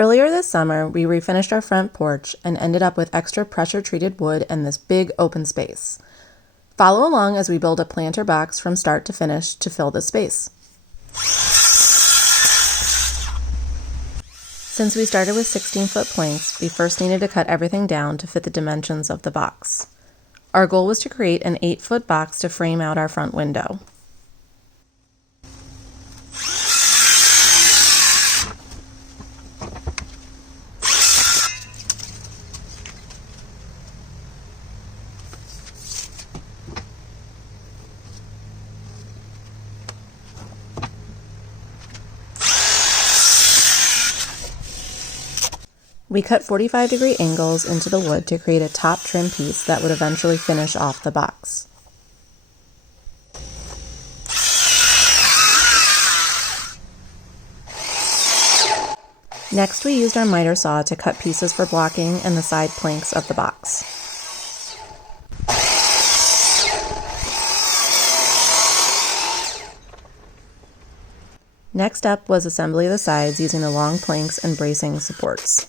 Earlier this summer, we refinished our front porch and ended up with extra pressure-treated wood and this big open space. Follow along as we build a planter box from start to finish to fill this space. Since we started with 16-foot planks, we first needed to cut everything down to fit the dimensions of the box. Our goal was to create an 8-foot box to frame out our front window. We cut 45-degree angles into the wood to create a top trim piece that would eventually finish off the box. Next, we used our miter saw to cut pieces for blocking and the side planks of the box. Next up was assembly of the sides using the long planks and bracing supports.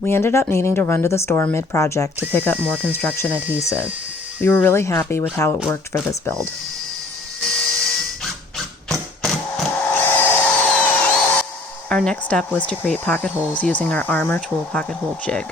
We ended up needing to run to the store mid-project to pick up more construction adhesive. We were really happy with how it worked for this build. Our next step was to create pocket holes using our Armor Tool pocket hole jig.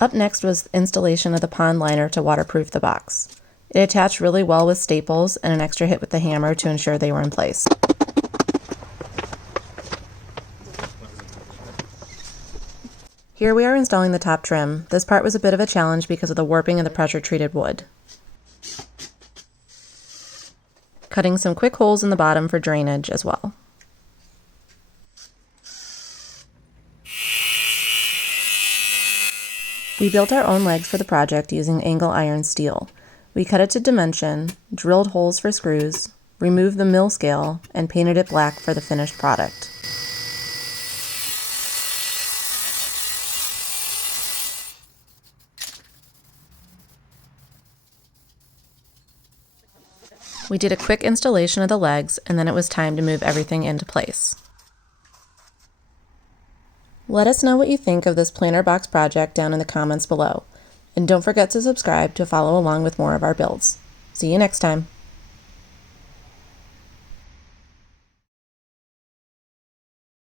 Up next was installation of the pond liner to waterproof the box. It attached really well with staples and an extra hit with the hammer to ensure they were in place. Here we are installing the top trim. This part was a bit of a challenge because of the warping of the pressure-treated wood. Cutting some quick holes in the bottom for drainage as well. We built our own legs for the project using angle iron steel. We cut it to dimension, drilled holes for screws, removed the mill scale, and painted it black for the finished product. We did a quick installation of the legs, and then it was time to move everything into place. Let us know what you think of this planter box project down in the comments below. And don't forget to subscribe to follow along with more of our builds. See you next time.